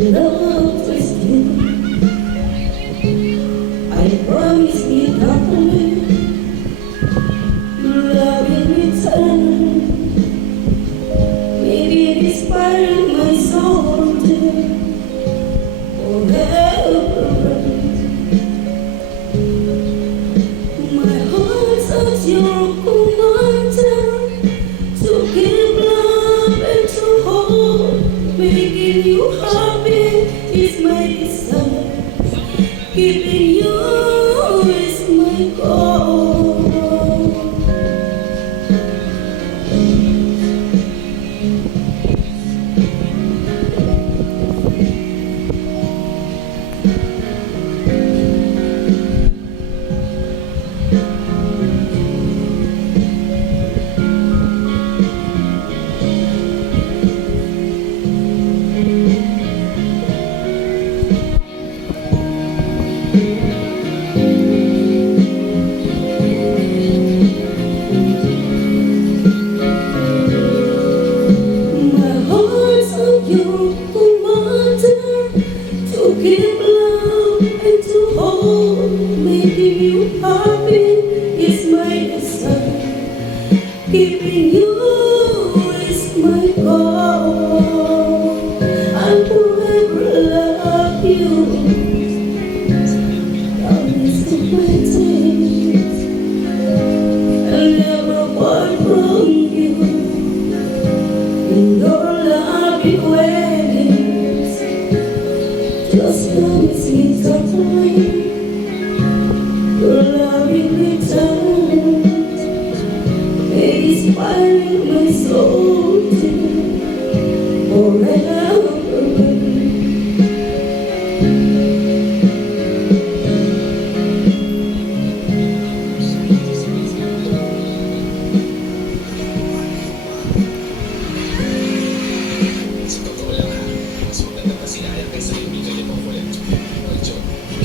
love is you. I promise you, darling, love in return. Maybe it inspired my soul to forever. My heart's at your command to give love and to hold. Making you happy is my desire. Keeping you is my goal. Give love and to hold, making you happy is my desire. Keeping you is my goal. I'll forever love you. Promise to my tears. I'll never part from you. In your loving way.